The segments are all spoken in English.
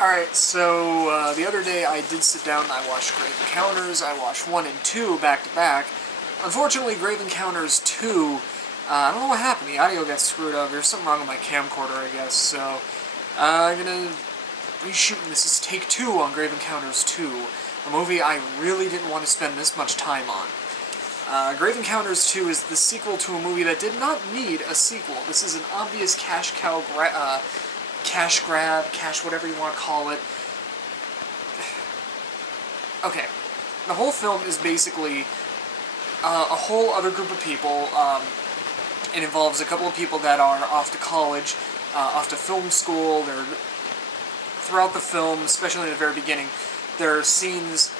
Alright, so the other day I did sit down and I watched Grave Encounters. I watched 1 and 2 back to back. Unfortunately, Grave Encounters 2, I don't know what happened. The audio got screwed up. There's something wrong with my camcorder, I guess. So I'm gonna reshoot. This is take 2 on Grave Encounters 2, a movie I really didn't want to spend this much time on. Grave Encounters 2 is the sequel to a movie that did not need a sequel. This is an obvious cash grab, whatever you want to call it. Okay, the whole film is basically a whole other group of people. It involves a couple of people that are off to college, off to film school. Throughout the film, especially in the very beginning, there are scenes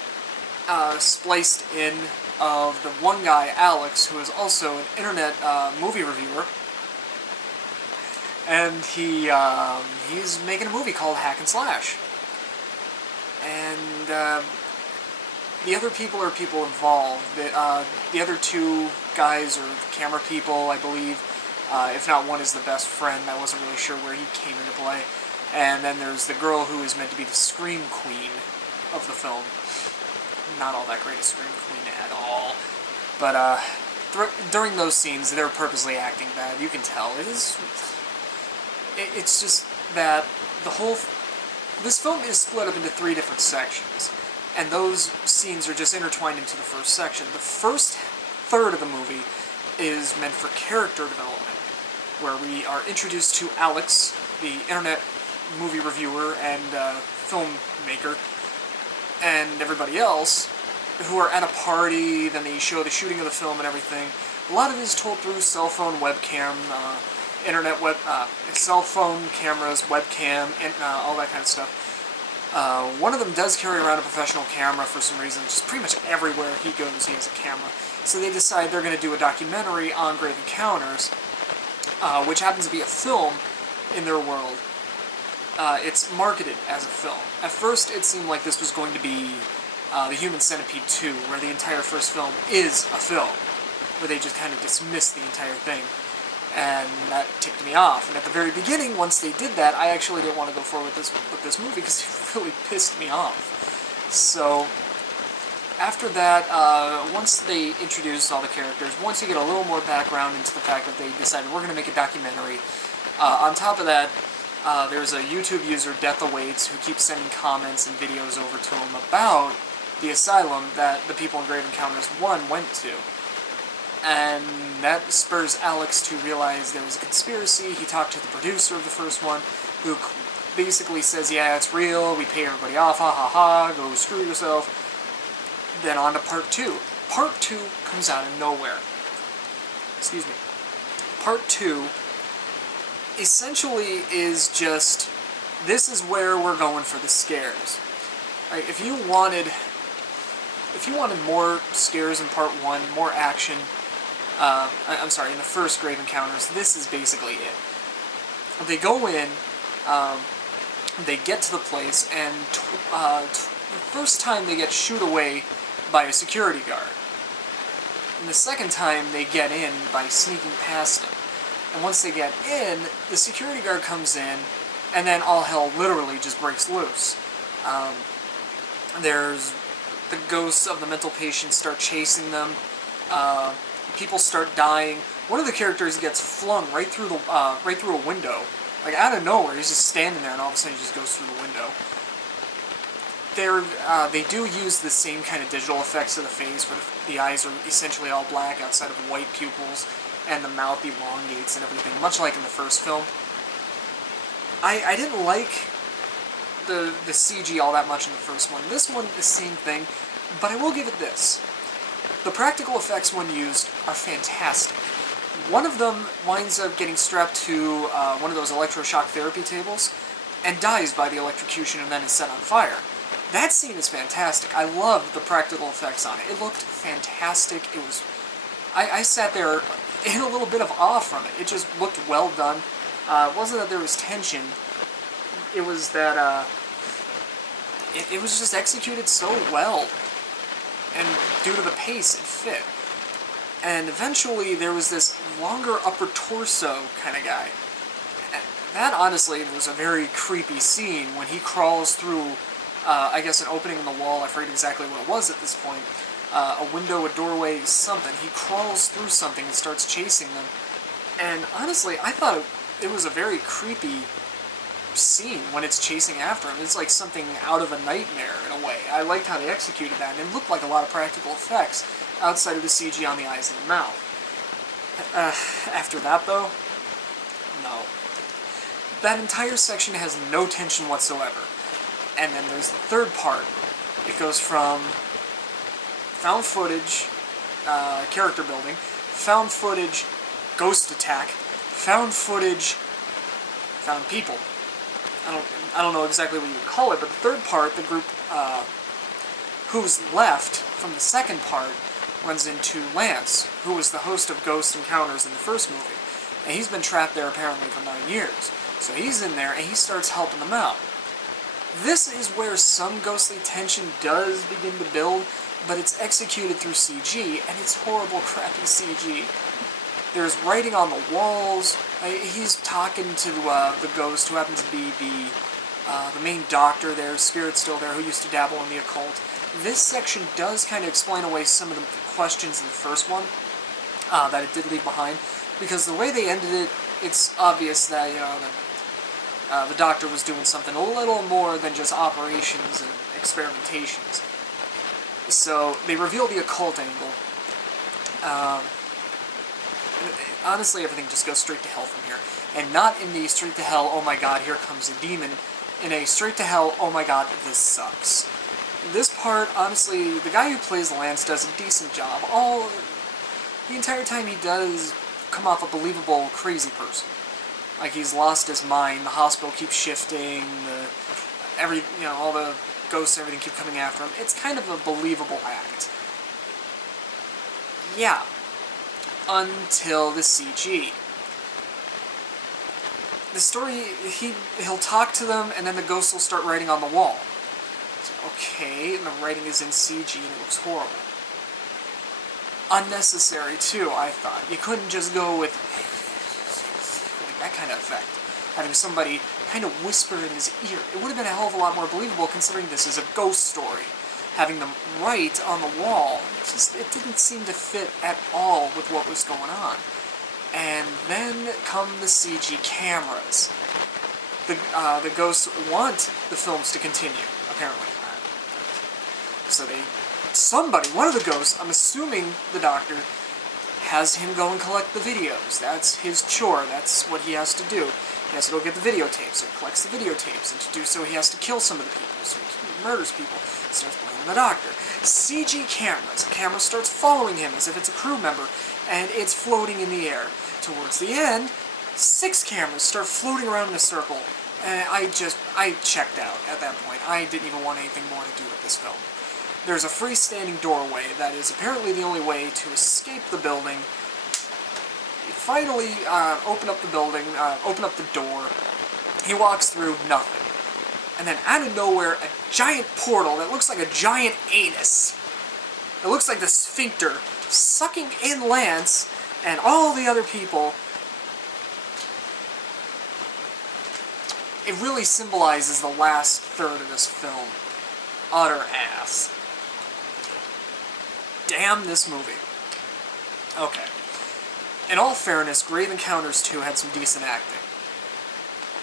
spliced in of the one guy, Alex, who is also an internet movie reviewer. And he's making a movie called Hack and Slash. And the other people are people involved. The other 2 guys are camera people, I believe. If not, one is the best friend. I wasn't really sure where he came into play. And then there's the girl who is meant to be the scream queen of the film. Not all that great a scream queen at all. But during those scenes, they're purposely acting bad. You can tell. It's just that this film is split up into 3 different sections, and those scenes are just intertwined into the first section. The first third of the movie is meant for character development, where we are introduced to Alex, the internet movie reviewer and filmmaker, and everybody else, who are at a party. Then they show the shooting of the film and everything. A lot of it is told through cell phone webcam, cell phone cameras, webcam, and all that kind of stuff. One of them does carry around a professional camera for some reason. Just pretty much everywhere he goes, he has a camera. So they decide they're going to do a documentary on Grave Encounters, which happens to be a film in their world. It's marketed as a film. At first, it seemed like this was going to be The Human Centipede 2, where the entire first film is a film, where they just kind of dismiss the entire thing. And that ticked me off. And at the very beginning, once they did that, I actually didn't want to go forward with this movie because it really pissed me off. So after that, once they introduced all the characters, once you get a little more background into the fact that they decided we're going to make a documentary, on top of that, there's a YouTube user, Death Awaits, who keeps sending comments and videos over to him about the asylum that the people in Grave Encounters 1 went to. And that spurs Alex to realize there was a conspiracy. He talked to the producer of the first one, who basically says, yeah, it's real, we pay everybody off, ha ha ha, go screw yourself. Then on to part 2. Part 2 comes out of nowhere. Excuse me. Part 2 essentially is just, this is where we're going for the scares. Right, if you wanted more scares in part 1, more action, I'm sorry, in the first Grave Encounters, this is basically it. They go in, they get to the place, and the first time they get shooed away by a security guard. And the second time they get in by sneaking past him. And once they get in, the security guard comes in, and then all hell literally just breaks loose. There's the ghosts of the mental patients start chasing them. People start dying. One of the characters gets flung right through a window, like out of nowhere. He's just standing there, and all of a sudden he just goes through the window. They do use the same kind of digital effects of the face, where the eyes are essentially all black outside of white pupils, and the mouth elongates and everything, much like in the first film. I didn't like the CG all that much in the first one. This one, the same thing, but I will give it this. The practical effects when used are fantastic. One of them winds up getting strapped to one of those electroshock therapy tables and dies by the electrocution and then is set on fire. That scene is fantastic. I loved the practical effects on it. It looked fantastic. It was... I sat there in a little bit of awe from it. It just looked well done. It wasn't that there was tension. It was that... It was just executed so well. And due to the pace, it fit. And eventually there was this longer upper torso kind of guy. that honestly was a very creepy scene when he crawls through, I guess, an opening in the wall. I forget exactly what it was at this point. A window, a doorway, something. He crawls through something and starts chasing them. And honestly, I thought it was a very creepy scene when it's chasing after him. It's like something out of a nightmare in a way. I liked how they executed that, and it looked like a lot of practical effects outside of the CG on the eyes and the mouth. After that, though, no. That entire section has no tension whatsoever. And then there's the third part. It goes from found footage, character building, found footage, ghost attack, found footage, found people. I don't know exactly what you would call it, but the third part, the group who's left from the second part runs into Lance, who was the host of Ghost Encounters in the first movie. And he's been trapped there apparently for 9 years. So he's in there, and he starts helping them out. This is where some ghostly tension does begin to build, but it's executed through CG, and it's horrible, crappy CG. There's writing on the walls. He's talking to the ghost, who happens to be the main doctor there, Spirit's still there, who used to dabble in the occult. This section does kind of explain away some of the questions in the first one that it did leave behind, because the way they ended it, it's obvious that, you know, the doctor was doing something a little more than just operations and experimentations. So they reveal the occult angle. Honestly, everything just goes straight to hell from here. And not in the straight to hell, oh my god, here comes a demon. In a straight to hell, oh my god, this sucks. This part, honestly, the guy who plays Lance does a decent job. The entire time he does come off a believable crazy person. Like, he's lost his mind, the hospital keeps shifting, all the ghosts and everything keep coming after him. It's kind of a believable act. Yeah. Until the CG. The story, he'll talk to them, and then the ghosts will start writing on the wall. So, okay, and the writing is in CG, and it looks horrible. Unnecessary, too, I thought. You couldn't just go with that kind of effect. Having somebody kind of whisper in his ear. It would have been a hell of a lot more believable, considering this is a ghost story. Having them write on the wall, it didn't seem to fit at all with what was going on. And then come the CG cameras. The ghosts want the films to continue, apparently. So one of the ghosts, I'm assuming the doctor, has him go and collect the videos. That's his chore. That's what he has to do. He has to go get the videotapes. So he collects the videotapes, and to do so he has to kill some of the people. So he murders people. He starts blaming the doctor. CG cameras. A camera starts following him as if it's a crew member, and it's floating in the air. Towards the end, 6 cameras start floating around in a circle, and I checked out at that point. I didn't even want anything more to do with this film. There's a freestanding doorway that is apparently the only way to escape the building. You finally open up the building, open up the door. He walks through, nothing. And then out of nowhere, a giant portal that looks like a giant anus. It looks like the sphincter sucking in Lance and all the other people. It really symbolizes the last third of this film. Utter ass. Damn this movie. Okay. In all fairness, Grave Encounters 2 had some decent acting.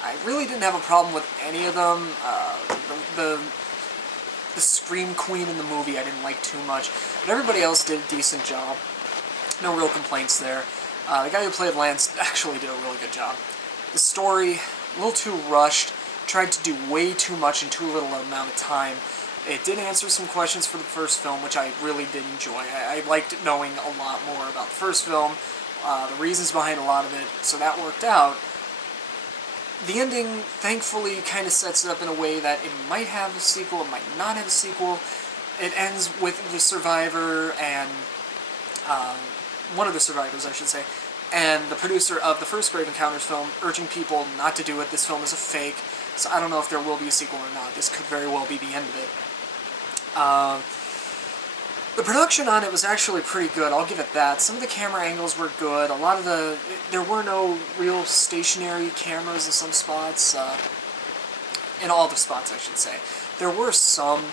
I really didn't have a problem with any of them. The Scream Queen in the movie I didn't like too much, but everybody else did a decent job. No real complaints there. The guy who played Lance actually did a really good job. The story, a little too rushed, tried to do way too much in too little amount of time. It did answer some questions for the first film, which I really did enjoy. I liked knowing a lot more about the first film, the reasons behind a lot of it, so that worked out. The ending, thankfully, kind of sets it up in a way that it might have a sequel, it might not have a sequel. It ends with the survivor and, one of the survivors, I should say, and the producer of the first Grave Encounters film urging people not to do it. This film is a fake, so I don't know if there will be a sequel or not. This could very well be the end of it. The production on it was actually pretty good, I'll give it that. Some of the camera angles were good, there were no real stationary cameras in some spots, in all the spots I should say. There were some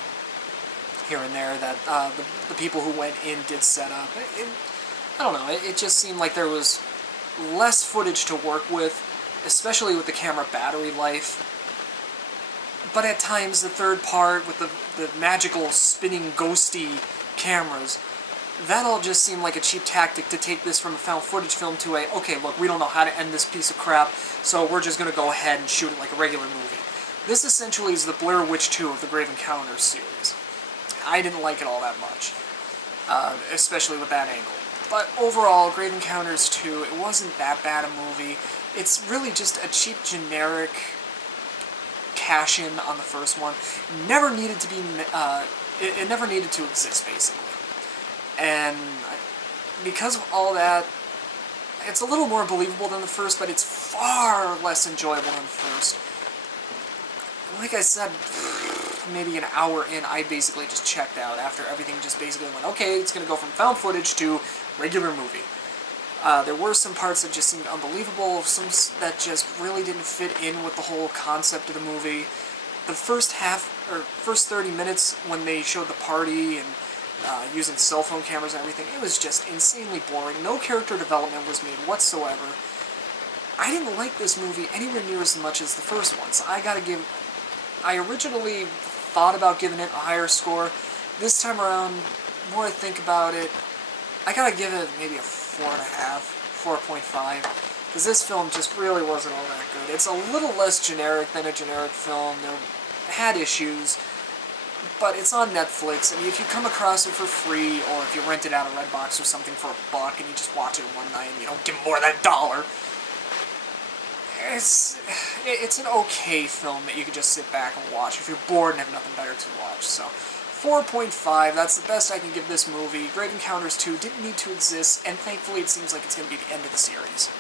here and there that the people who went in did set up. I don't know, it just seemed like there was less footage to work with, especially with the camera battery life. But at times, the third part with the magical spinning ghosty cameras, that all just seemed like a cheap tactic to take this from a found footage film to a, okay, look, we don't know how to end this piece of crap, so we're just going to go ahead and shoot it like a regular movie. This essentially is the Blair Witch 2 of the Grave Encounters series. I didn't like it all that much, especially with that angle. But overall, Grave Encounters 2, it wasn't that bad a movie. It's really just a cheap, generic cash-in on the first one. Never needed to be, it never needed to exist, basically. And because of all that, it's a little more believable than the first, but it's far less enjoyable than the first. Like I said, maybe an hour in, I basically just checked out after everything just basically went, okay, it's going to go from found footage to regular movie. There were some parts that just seemed unbelievable, some that just really didn't fit in with the whole concept of the movie. The first 30 minutes when they showed the party and using cell phone cameras and everything, it was just insanely boring. No character development was made whatsoever. I didn't like this movie anywhere near as much as the first one, so I originally thought about giving it a higher score. This time around, the more I think about it, I gotta give it maybe a 4.5, 4.5, because this film just really wasn't all that good. It's a little less generic than a generic film. It had issues, but it's on Netflix, and if you come across it for free, or if you rent it out of Redbox or something for $1, and you just watch it one night and you don't give more than $1, it's an okay film that you can just sit back and watch if you're bored and have nothing better to watch. So 4.5, that's the best I can give this movie. Grave Encounters 2 didn't need to exist, and thankfully it seems like it's going to be the end of the series.